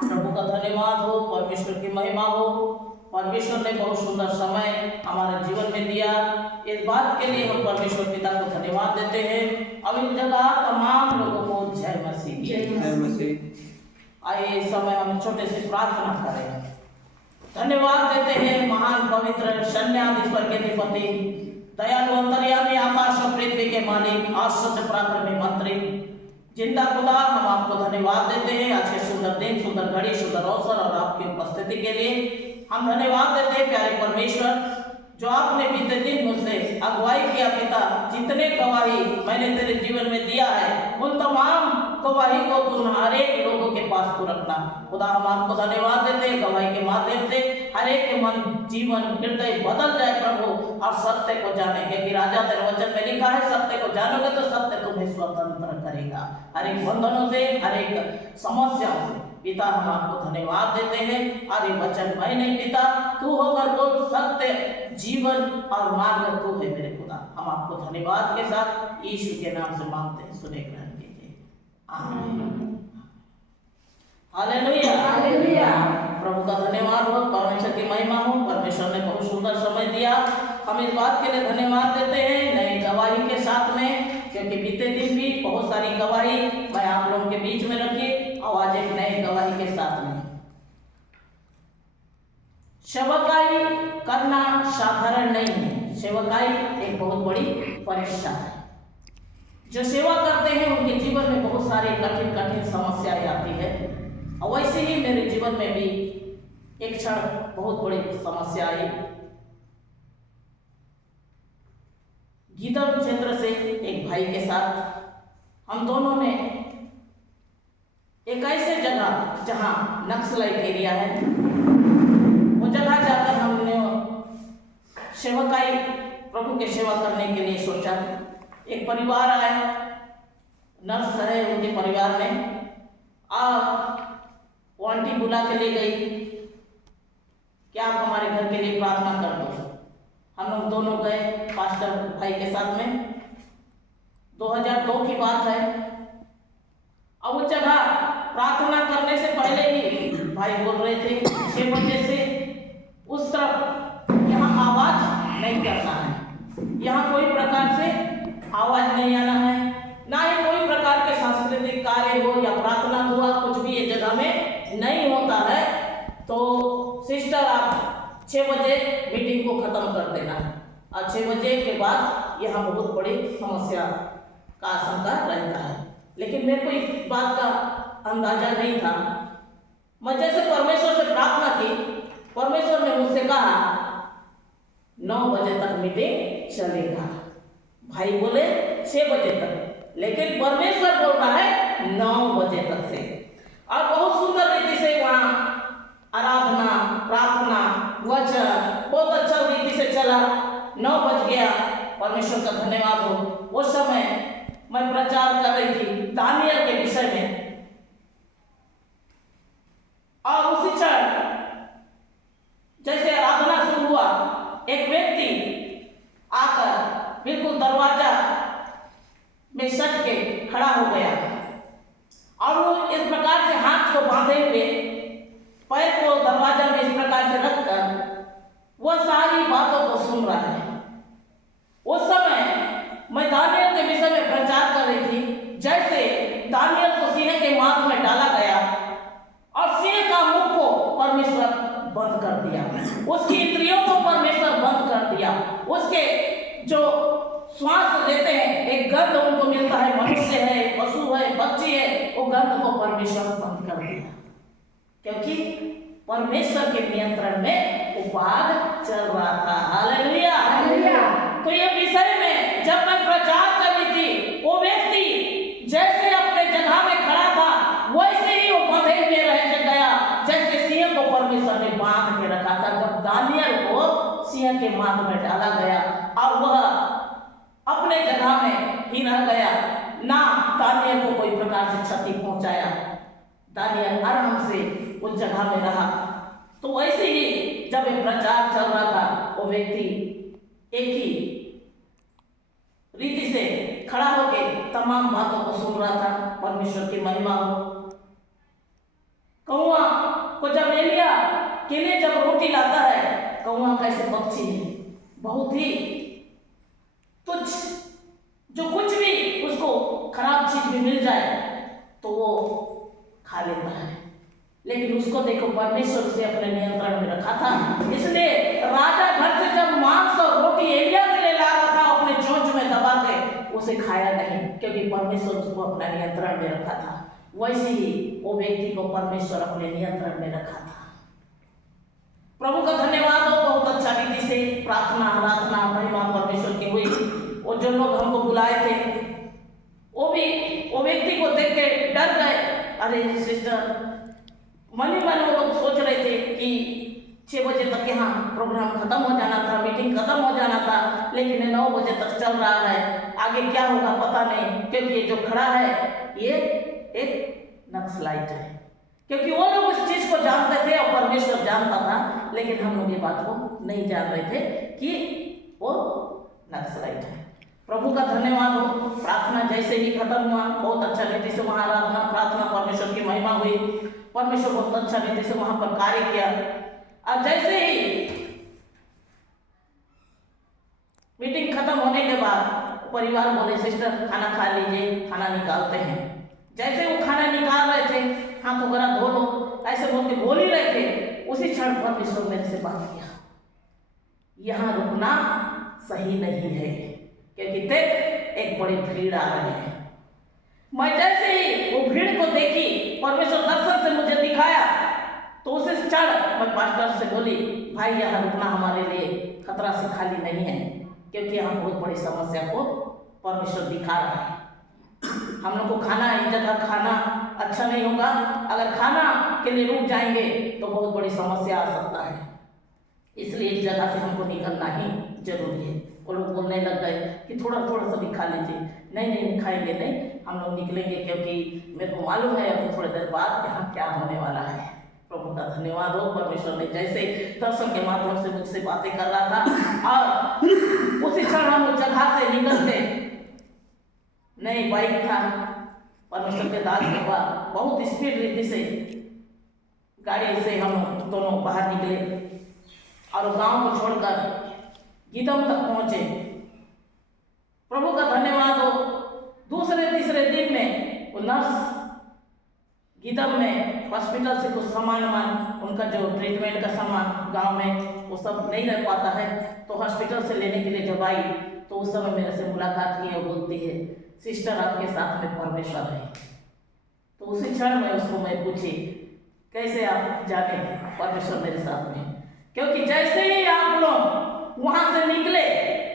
प्रभु का धन्यवाद हो, परमेश्वर की महिमा हो। परमेश्वर ने बहुत सुंदर समय हमारे जीवन में दिया। इस बात के लिए हम परमेश्वर पिता को धन्यवाद देते हैं। अब इस जगह तमाम लोगों को जय मसीह। जय मसीह। आइए इस समय हम छोटे से प्रार्थना करें। धन्यवाद देते हैं महान पवित्र सैन्याधीश्वर के अधिपति, दयालु अंतर्यामी, आकाश और पृथ्वी के मालिक, आश्चर्य पराक्रमी मंत्री, जिंदा खुदा, हम आपको धन्यवाद देते हैं आज के सुंदर दिन, सुंदर घड़ी, सुंदर अवसर और आपकी उपस्थिति के लिए हम धन्यवाद देते हैं प्यारे परमेश्वर, जो आपने बीते दिन मुझसे अगुवाई किया। पिता, जितने गवाही मैंने तेरे जीवन में दिया है, उन तमाम गवाही को तुम हर एक लोगों के पास को रखना। खुदा, हम आपको धन्यवाद देते हैं गवाही के माध्यम से हर एक के मन, जीवन, हृदय बदल जाए प्रभु, और सत्य को जाने, क्योंकि राजा तेरे वचन में लिखा है, सत्य को जानोगे तो सत्य तुम्हें स्वतंत्र करेगा हर एक बंधनों से, हर एक समस्याओं से। पिता, हम आपको धन्यवाद देते हैं। अरे वचन मैं नहीं पिता, तू होकर बोल, सत्य, जीवन और मार्ग तू है मेरे खुदा। हम आपको धन्यवाद के साथ यीशु के नाम से मांगते हैं, सुने ग्रहण कीजिए। आमीन। Hallelujah, hallelujah. प्रभु का धन्यवाद हो, परमेश्वर की महिमा हो। परमेश्वर ने बहुत सुंदर समय दिया, हम इस बात के लिए धन्यवाद देते हैं नई गवाही के साथ में, क्योंकि बीते दिन भी बहुत सारी गवाही मैं आप लोगों के बीच में रखी। और आज एक नई गवाही के साथ में सेवकाई करना साधारण नहीं है। सेवकाई एक बहुत बड़ी परीक्षा है। जो सेवा करते हैं उनके जीवन में बहुत सारी कठिन कठिन समस्याएं आती है, और वैसे ही मेरे जीवन में भी एक क्षण बहुत बड़ी समस्या आई। गीदम क्षेत्र से एक भाई के साथ हम दोनों ने एक ऐसे जगह जहां नक्सलाइट एरिया है, वो जगह जाकर हमने सेवकाई, प्रभु के सेवा करने के लिए सोचा। एक परिवार आया, नर्स है उनके परिवार में, वो आंटी बुला के ले गई कि आप हमारे घर के लिए प्रार्थना कर दो। हम लोग दोनों गए पास्टर भाई के साथ में। 2002 की बात है। अब उस जगह प्रार्थना करने से पहले ही भाई बोल रहे थे 6 बजे से उस तरफ यहाँ आवाज नहीं करना है, यहाँ कोई प्रकार से आवाज नहीं आना है, ना ही कोई प्रकार के सांस्कृतिक कार्य हो या प्रार्थना हुआ, कुछ भी ये जगह में नहीं होता है। तो सिस्टर, आप 6 बजे मीटिंग को खत्म कर देना है, और 6 बजे के बाद यहाँ बहुत बड़ी समस्या का आशंका रहता है। लेकिन मेरे को इस बात का अंदाजा नहीं था। मैं जैसे परमेश्वर से प्रार्थना की, परमेश्वर ने मुझसे कहा 9 बजे तक मीटिंग चलेगा। भाई बोले 6 बजे तक, लेकिन परमेश्वर बोल रहा है 9 बजे तक से। और बहुत सुंदर रीति से वहाँ आराधना, प्रार्थना, वचन बहुत अच्छा रीति से चला। 9 बज गया, परमेश्वर का धन्यवाद हो। उस समय मैं प्रचार कर रही थी दानियल के विषय में, और उसी क्षण जैसे आराधना शुरू हुआ, एक व्यक्ति आकर बिल्कुल दरवाजा में सट के खड़ा हो गया, और वो इस प्रकार से हाथ को बांधे हुए पैर को दरवाजा में इस प्रकार से रखकर वह सारी बातों को सुन रहा है। उस समय मैं दानियल के विषय में प्रचार कर रही थी। जैसे दानियल को सिंह के मांस में डाला गया और सिंह का मुख को परमेश्वर बंद कर दिया, उसकी इंद्रियों को परमेश्वर बंद कर दिया, उसके जो श्वास लेते हैं एक गंध उनको मिलता है, मनुष्य है, पशु है, पक्षी है, वो गंध को परमेश्वर बंद कर दिया, क्योंकि परमेश्वर के नियंत्रण में उपाद चल रहा था। Hallelujah, hallelujah. तो ये विषय में जब मैं प्रचार कर रही थी, वो व्यक्ति जैसे अपने जगह में खड़ा था वैसे ही वो बंधे हुए रह गया, जैसे सिंह को परमेश्वर ने बांध के रखा था। जब दानियल को सिंह के मांस में डाला गया और वह अपने जगह में ही रह गया, ना दानियल को कोई प्रकार से क्षति पहुंचाया, दानियल आराम से उस जगह में रहा। तो वैसे ही जब एक प्रचार चल रहा था, वो व्यक्ति एक ही रीति से खड़ा होकर तमाम बातों को सुन रहा था। परमेश्वर की महिमा हो। को जब एलिया के लिए जब रोटी लाता है, कौआ कैसे पक्षी है, बहुत ही तुच्छ, जो कुछ भी उसको खराब चीज भी मिल जाए तो वो खा लेता है। लेकिन उसको देखो परमेश्वर से अपने नियंत्रण में रखा था, इसलिए राजा घर से जब मांस और रोटी एलिया के लिए ला रहा था, अपने चोंच में दबा के उसे खाया नहीं, क्योंकि परमेश्वर उसको अपना नियंत्रण में रखा था। वैसे ही वो व्यक्ति को परमेश्वर अपने नियंत्रण में रखा था। प्रभु का धन्यवाद हो, बहुत अच्छा रीति से प्रार्थना आराधना महिमा परमेश्वर की हुई। और जो लोग हमको बुलाए थे वो भी वो व्यक्ति को देख के डर गए। अरे सिस्टर, मन ही मन वो लोग सोच रहे थे कि 6 बजे तक यहाँ प्रोग्राम खत्म हो जाना था, मीटिंग खत्म हो जाना था, लेकिन 9 बजे तक चल रहा है, आगे क्या होगा पता नहीं, क्योंकि ये जो खड़ा है ये एक नक्सलाइट है। क्योंकि वो लोग उस चीज को जानते थे और परमेश्वर जानता था, लेकिन हम लोग ये बात को नहीं जान रहे थे कि वो नक्सलाइट है। प्रभु का धन्यवाद हो, प्रार्थना जैसे ही खत्म हुआ, बहुत अच्छा रीति से वहाँ आराधना प्रार्थना परमेश्वर की महिमा हुई। परमेश्वर बहुत अच्छा रीति से वहाँ पर कार्य किया। और जैसे ही मीटिंग खत्म होने के बाद परिवार बोले सिस्टर खाना खा लीजिए, खाना निकालते हैं। जैसे वो खाना निकाल रहे थे, हाथ वगैरह धो लो ऐसे बोल के बोल ही रहे थे, उसी क्षण परमेश्वर मेरे से बात किया, यहाँ रुकना सही नहीं है, क्योंकि देख एक बड़ी भीड़ आ रही है। मैं जैसे ही वो भीड़ को देखी, परमेश्वर दर्शन से मुझे दिखाया, तो उसे क्षण मैं पास्टर से बोली, भाई यहाँ रुकना हमारे लिए खतरा से खाली नहीं है, क्योंकि हम बहुत बड़ी समस्या को परमेश्वर दिखा रहे हैं। हम लोग को खाना एक जगह खाना अच्छा नहीं होगा, अगर खाना के लिए रुक जाएंगे तो बहुत बड़ी समस्या आ सकता है, इसलिए इस जगह से हमको निकलना ही जरूरी है। वो लोग बोलने लग गए कि थोड़ा थोड़ा सा भी खा लीजिए। नहीं नहीं खाएंगे नहीं, हम लोग निकलेंगे, क्योंकि मेरे को मालूम है अभी थोड़ी देर बाद यहाँ क्या होने वाला है। प्रभु का धन्यवाद हो, परमेश्वर ने जैसे दर्शन के माध्यम से मुझसे बातें कर रहा था, और उसी क्षण हम उस जगह से निकलते, नहीं बाइक था परमेश्वर के दास के पास, बहुत स्पीड रीति से गाड़ी से हम दोनों बाहर निकले और गांव को छोड़कर गीदम तक पहुंचे। प्रभु का धन्यवाद हो, दूसरे तीसरे दिन में वो नर्स गीदम में हॉस्पिटल से कुछ सामान उनका जो ट्रीटमेंट का सामान गांव में वो सब नहीं रह पाता है, तो हॉस्पिटल से लेने के लिए जब आई तो उस समय मेरे से मुलाकात की और बोलती है सिस्टर आपके साथ में परमेश्वर है। तो उसी क्षण में उसको मैं पूछी कैसे आप जाने परमेश्वर मेरे साथ में, क्योंकि जैसे ही आप लोग वहां से निकले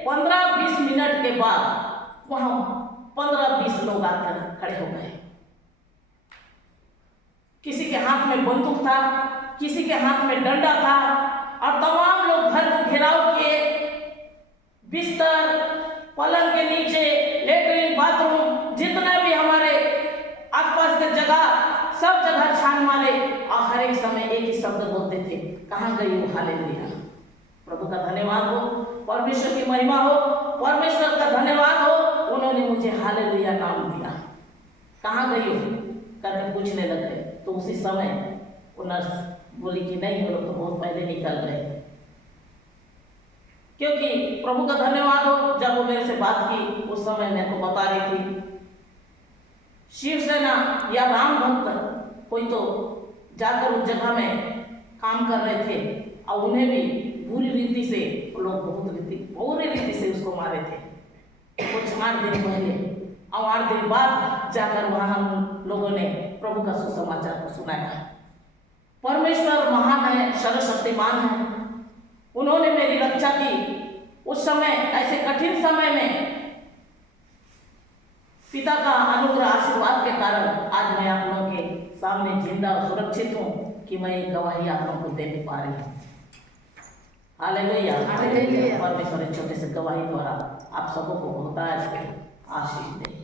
15-20 मिनट के बाद वहां 15-20 लोग आकर खड़े हो गए। किसी के हाथ में बंदूक था, किसी के हाथ में डंडा था, और तमाम लोग घर घेराव किए, बिस्तर पलंग के नीचे लेटरिन बाथरूम जितना भी हमारे आसपास के जगह सब जगह छान मारे, और हर एक समय एक ही शब्द बोलते थे, कहाँ गई वो हालेलुया। प्रभु का धन्यवाद हो, परमेश्वर की महिमा हो, परमेश्वर का धन्यवाद हो, उन्होंने मुझे हालेलुया नाम दिया। कहाँ गई हो करके पूछने लगे, तो उसी समय वो नर्स बोली कि नहीं वो लोग तो बहुत पहले निकल गए। क्योंकि प्रभु का धन्यवाद हो, जब वो मेरे से बात की उस समय मेरे को बता रही थी शिवसेना या राम भक्त कोई तो जाकर उस जगह में काम कर रहे थे, और उन्हें भी बुरी रीति से वो लोग बुरी रीति से उसको मारे थे कुछ 8 दिन पहले, और 8 दिन बाद जाकर वहां हम लोगों ने प्रभु का सुसमाचार को सुनाया। परमेश्वर महान है, सर्वशक्तिमान है, उन्होंने मेरी रक्षा की। उस समय ऐसे कठिन समय में पिता का अनुग्रह आशीर्वाद के कारण आज मैं आप लोगों के सामने जिंदा और सुरक्षित हूँ कि मैं एक गवाही आप लोगों को दे पा रही हूँ। Hallelujah, hallelujah. परमेश्वर छोटे से गवाही द्वारा आप सबको बहुत आशीष दे।